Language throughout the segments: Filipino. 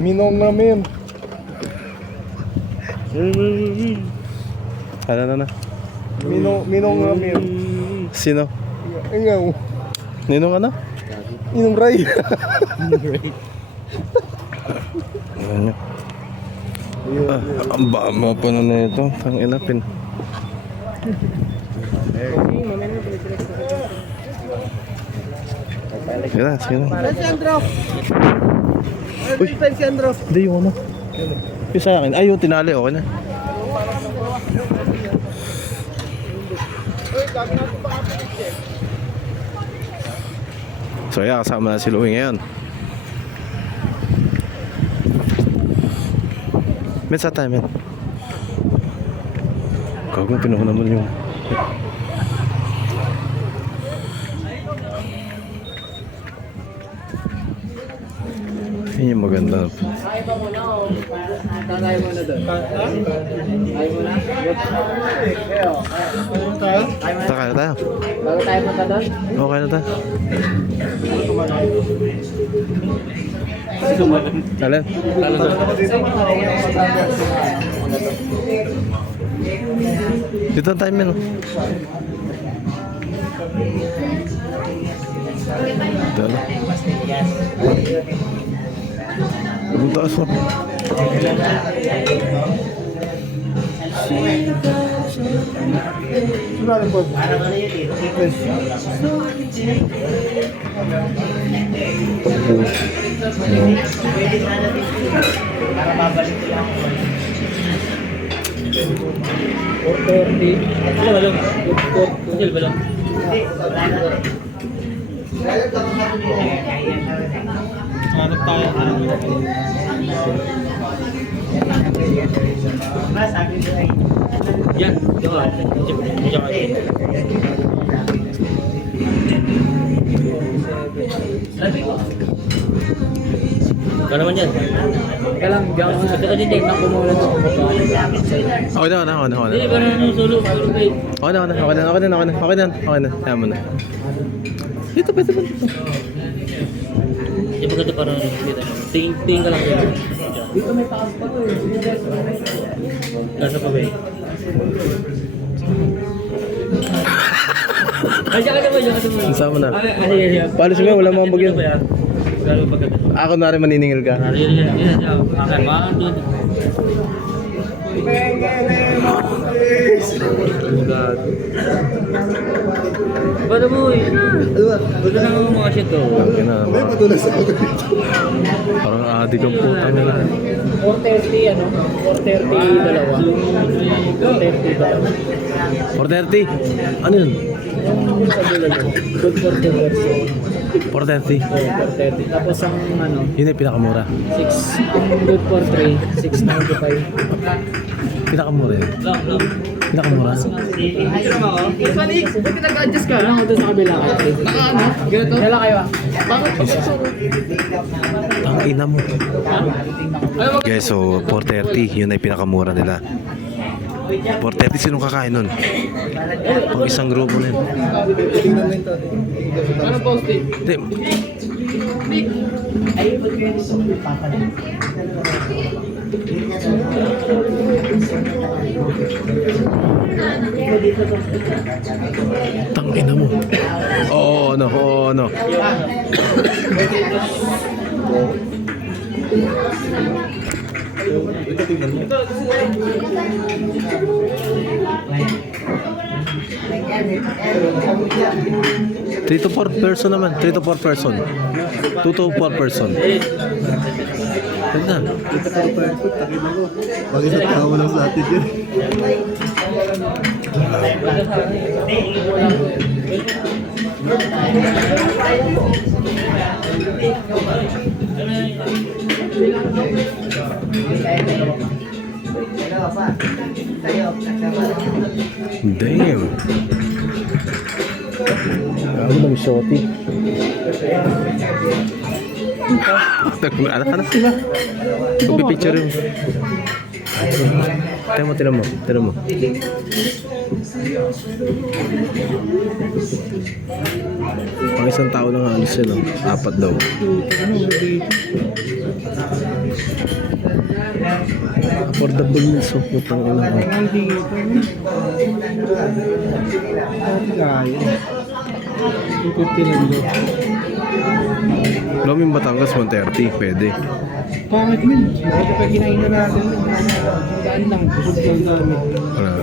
Minong namin. Ano na? Minong namin. Sino? Ingaw. Ninong ano? Inong Ray. Ayan nyo. Ang bama pa na ito. Ang inapin. Sige na, sige na. Si Andro. Uy. Si Andro. Hindi yung ano. Yung sa akin. Ay, yung tinali. Okay na. So yeah, kasama na si Louie ngayon. Men, sa tayo, men. Gagawin, pinuha naman yung... Yun yung maganda. Tatay mo na doon. Tatay mo na? Taka na tayo. Bago tayo punta doon? Okay na tayo. Alin? Dito ang time, men. Ito na. Ang taas mo. Hanap tayo. Yan, diyan. Ano naman yan? Teka lang, diyan ako. Ito kasi tignan ko muna ito. Okay na. Hindi, parang ano, solo kayo. Okay na. Kaya mo na. Dito. Di ba ganito parang tingin ka lang yun. Dito may taas pa to eh. Nasa pa ba eh? Ay, diyan ka naman. Sama na. Ay. Palis mo, wala mga bagyan. Gano'n pa ganito. Ako na rin maniningil ka. Yan. Akin, baka doon. Bada mo eh. Bada na ang mga shit to. May padulas ako dito. Parang adik ang putang nila. 430 ano? 430 dalawa. 430 dalawa. 430? Ano yun? Yung sa dulo mo. Good for the version. 430? 430. Tapos ang ano, Yun ay pinakamura. 6. Ang good for 3, 695. Pinakamura yun. Lang. Pinakamura. Panik, ba't nag-adjust ka? Lang ako doon sa kabila. Naka ano? Ganito? Kailan kayo ah? Bakit pasok? Ang ina mo. Guys, so 430, yun ay pinakamura nila. 430, sinong kakain nun? Pang isang grupo na yun. Ano posting? Hindi. Tang ina mo. Oo, ano. Three to 4 person naman. 3 to 4 person. 2 to 4 person. Ganda. 3 to 4 person, takin ako. Mag-isang tao lang sa atin yun. Damn. Ako ng shorty. Anak-anak sila. Pagpipicture mo. Tira mo. Pang isang tao lang halos yun. 4 daw. affordable so putang ina mo. Hindi ito. Kaya. 250 lang daw. Luming Batangas 130, pwede. Pangit min. Bakit pa kinain na natin? Daan lang. Busog lang dami.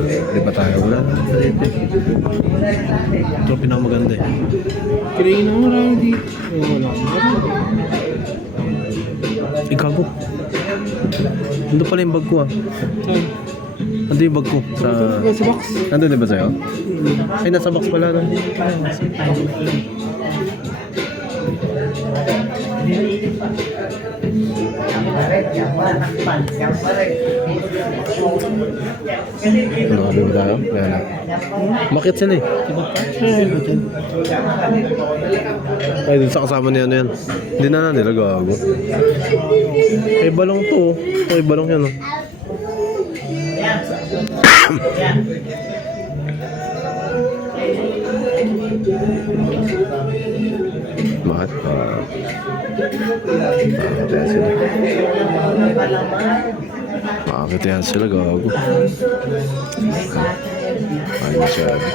Di ba tayo? Wala. Ito pinakamaganda eh. Kinain na marami dito. Wala. Ikago. Ando pala yung bag ko ah. Saan? Ando yung bag ko. Sa box. Ando di ba sa'yo? Ay, nasa box pala na. Ano, di ba tayo? Kaya na. Makit sila eh. Ay, dun sa kasama niya ano yan. Hindi na nila gago. Ay, balong to. Ay, balong yan oh. Bakit? Bakit yan sila gago? Ay, masyado.